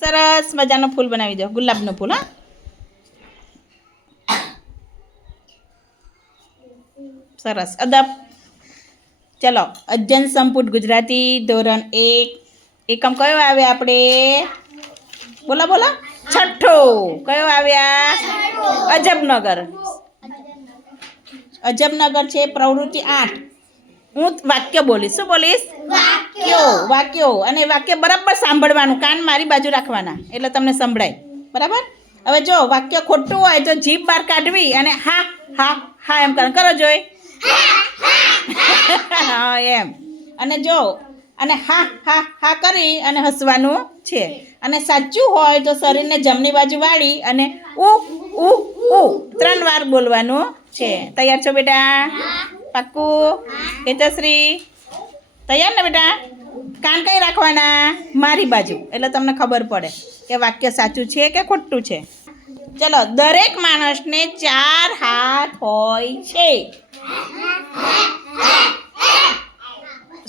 સરસ મજાનો ફૂલ બનાવી દો, ગુલાબનો ફૂલ. હા, સરસ. અદબ. ચલો, અધ્યયન સંપુટ ગુજરાતી ધોરણ 1 એકમ કયો આવ્યા આપણે? બોલો બોલો. છઠ્ઠો. કયો આવ્યા? અજબનગર. અજબનગર છે પ્રવૃત્તિ 8. હું વાક્ય બોલીશ. શું બોલીશ? વાક્યો. અને વાક્ય બરાબર સાંભળવાનું, કાન મારી બાજુ રાખવાના એટલે તમને સંભળાય. બરાબર? હવે જો વાક્ય ખોટું હોય તો જીભ બહાર કાઢવી અને હા હા હા એમ કરો જોઈ. હા એમ. અને જો અને હા હા હા કરી અને હસવાનું છે. અને સાચું હોય તો શરીરને જમણી બાજુ વાળી અને ઉ ઉ ઉ 3 વાર બોલવાનું છે. તૈયાર છો બેટા? પાક્કું? હેતશ્રી તૈયાર ને બેટા? કાન કઈ રાખવાના? મારી બાજુ, એટલે તમને ખબર પડે કે વાક્ય સાચું છે કે ખોટું છે. ચલો, દરેક માણસને 4 હાથ હોય છે.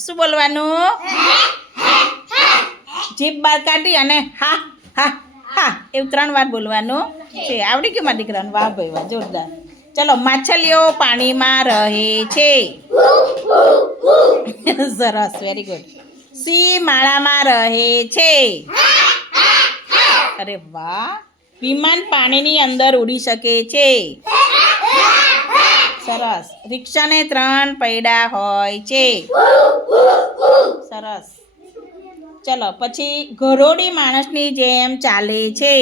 શું બોલવાનું? જીભ બહાર કાઢી અને હા હા હા એવું 3 વાર બોલવાનું છે. આવડી ગયું મારા દીકરાને? વાહ ભાઈ વાહ, જોરદાર. ચલો, માછલીઓ પાણીમાં રહે છે. સરસ, વેરી ગુડ. સિંહ માળામાં રહે છે. અરે વાહ. વિમાન પાણીની અંદર ઉડી શકે છે. સરસ. રિક્ષાને 3 પૈડા હોય છે. સરસ. ચલો, પછી ઘરોડી માણસની જેમ ચાલે છે.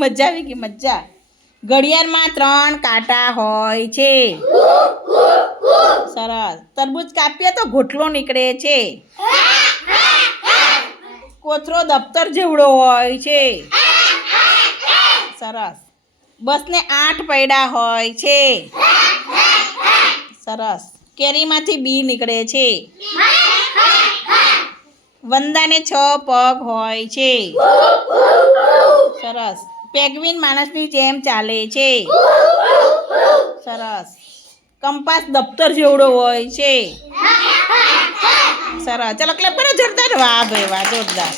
મજા આવી ગઈ, મજા. ઘડિયાળમાં 3 કાંટા હોય છે. સરસ. તરબૂચ કાપીએ તો ગોટલો નીકળે છે. કોથળો દફતર જેવડો હોય છે. સરસ. બસને 8 પૈડા હોય છે. સરસ. કેરીમાંથી બી નીકળે છે. વંદાને 6 પગ હોય છે. સરસ. પેંગ્વિન માણસની જેમ ચાલે છે. સરસ. કંપાસ દફતર જેવડો હોય છે. સરસ. ચલો, ક્લેપ કરો જોરદાર. વાહ ભાઈ વાહ, જોરદાર.